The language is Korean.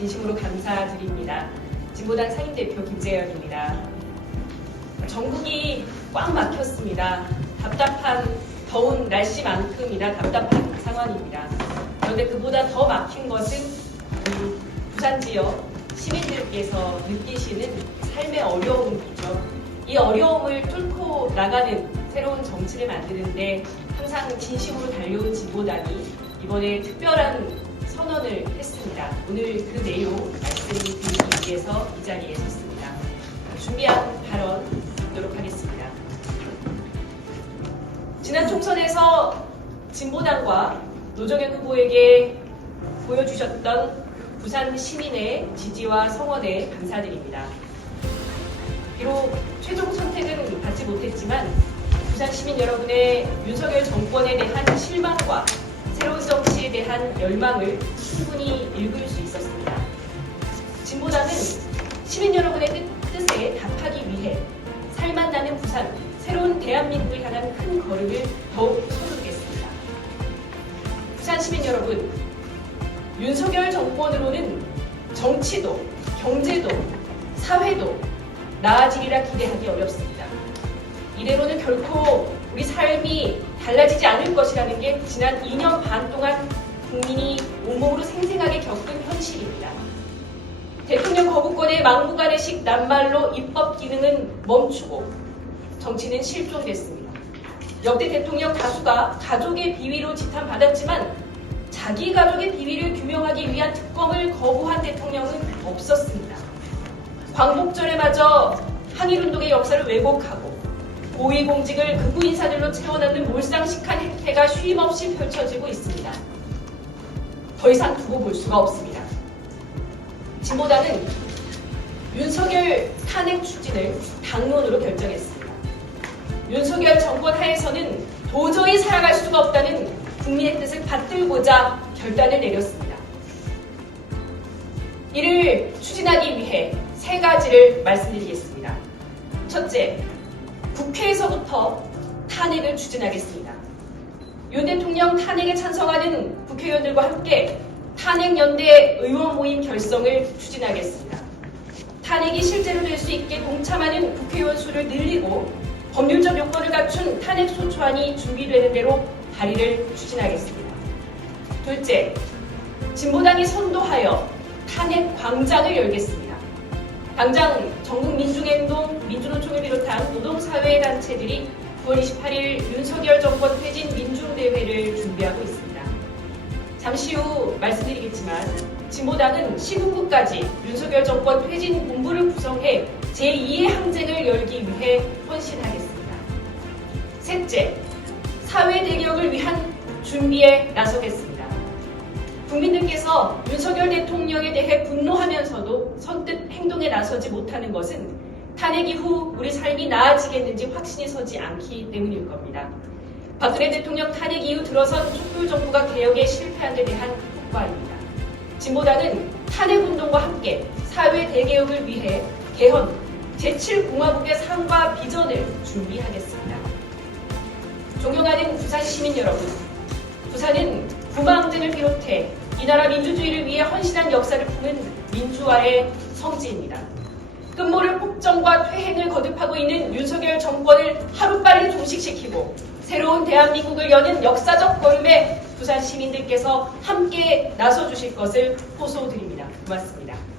진심으로 감사드립니다. 진보당 상임대표 김재현입니다. 전국이 꽉 막혔습니다. 답답한 더운 날씨만큼이나 답답한 상황입니다. 그런데 그보다 더 막힌 것은 부산 지역 시민들께서 느끼시는 삶의 어려움이죠. 이 어려움을 뚫고 나가는 새로운 정치를 만드는데 항상 진심으로 달려온 진보당이 이번에 특별한 선언을 했습니다. 오늘 그 내용 말씀드리기 위해서 이 자리에 섰습니다. 준비한 발언 듣도록 하겠습니다. 지난 총선에서 진보당과 노정현 후보에게 보여주셨던 부산 시민의 지지와 성원에 감사드립니다. 비록 최종 선택은 받지 못했지만 부산 시민 여러분의 윤석열 정권에 대한 실망과 새로운 정치 에 대한 열망을 충분히 읽을 수 있었습니다. 진보당은 시민 여러분의 뜻, 뜻에 답하기 위해 살맛 나는 부산, 새로운 대한민국을 향한 큰 걸음을 더욱 서두르겠습니다. 부산 시민 여러분, 윤석열 정권으로는 정치도, 경제도, 사회도 나아지리라 기대하기 어렵습니다. 이대로는 결코 우리 삶이 달라지지 않을 것이라는 게 지난 2년 반 동안 국민이 온몸으로 생생하게 겪은 현실입니다. 대통령 거부권의 막무가내식 낱말로 입법 기능은 멈추고 정치는 실종됐습니다. 역대 대통령 다수가 가족의 비위로 지탄받았지만 자기 가족의 비위를 규명하기 위한 특검을 거부한 대통령은 없었습니다. 광복절에마저 항일운동의 역사를 왜곡하고 고위공직을 극우 인사들로 채워넣는 몰상식한 행태가 쉼없이 펼쳐지고 있습니다. 더 이상 두고 볼 수가 없습니다. 진보당은 윤석열 탄핵 추진을 당론으로 결정했습니다. 윤석열 정권 하에서는 도저히 살아갈 수가 없다는 국민의 뜻을 받들고자 결단을 내렸습니다. 이를 추진하기 위해 세 가지를 말씀드리겠습니다. 첫째, 국회에서부터 탄핵을 추진하겠습니다. 윤 대통령 탄핵에 찬성하는 국회의원들과 함께 탄핵연대 의원 모임 결성을 추진하겠습니다. 탄핵이 실제로 될 수 있게 동참하는 국회의원 수를 늘리고 법률적 요건을 갖춘 탄핵 소추안이 준비되는 대로 발의를 추진하겠습니다. 둘째, 진보당이 선도하여 탄핵 광장을 열겠습니다. 당장 전국 민중행동, 민주노총을 비롯한 노동사회 단체들이 9월 28일 윤석열 정권 퇴진 민중대회를 준비하고 있습니다. 잠시 후 말씀드리겠지만 진보당은 시군구까지 윤석열 정권 퇴진 본부를 구성해 제2의 항쟁을 열기 위해 헌신하겠습니다. 셋째, 사회 대격을 위한 준비에 나서겠습니다. 국민들께서 윤석열 대통령에 대해 분노하면서도 선뜻 행동에 나서지 못하는 것은 탄핵 이후 우리 삶이 나아지겠는지 확신이 서지 않기 때문일 겁니다. 박근혜 대통령 탄핵 이후 들어선 촛불 정부가 개혁에 실패한 데 대한 효과입니다. 진보당은 탄핵 운동과 함께 사회 대개혁을 위해 개헌 제7공화국의 상과 비전을 준비하겠습니다. 존경하는 부산 시민 여러분, 부산은 부망등을 비롯해 이 나라 민주주의를 위해 헌신한 역사를 품은 민주화의 성지입니다. 끝모를 폭정과 퇴행을 거듭하고 있는 윤석열 정권을 하루빨리 종식시키고 새로운 대한민국을 여는 역사적 걸음에 부산 시민들께서 함께 나서주실 것을 호소드립니다. 고맙습니다.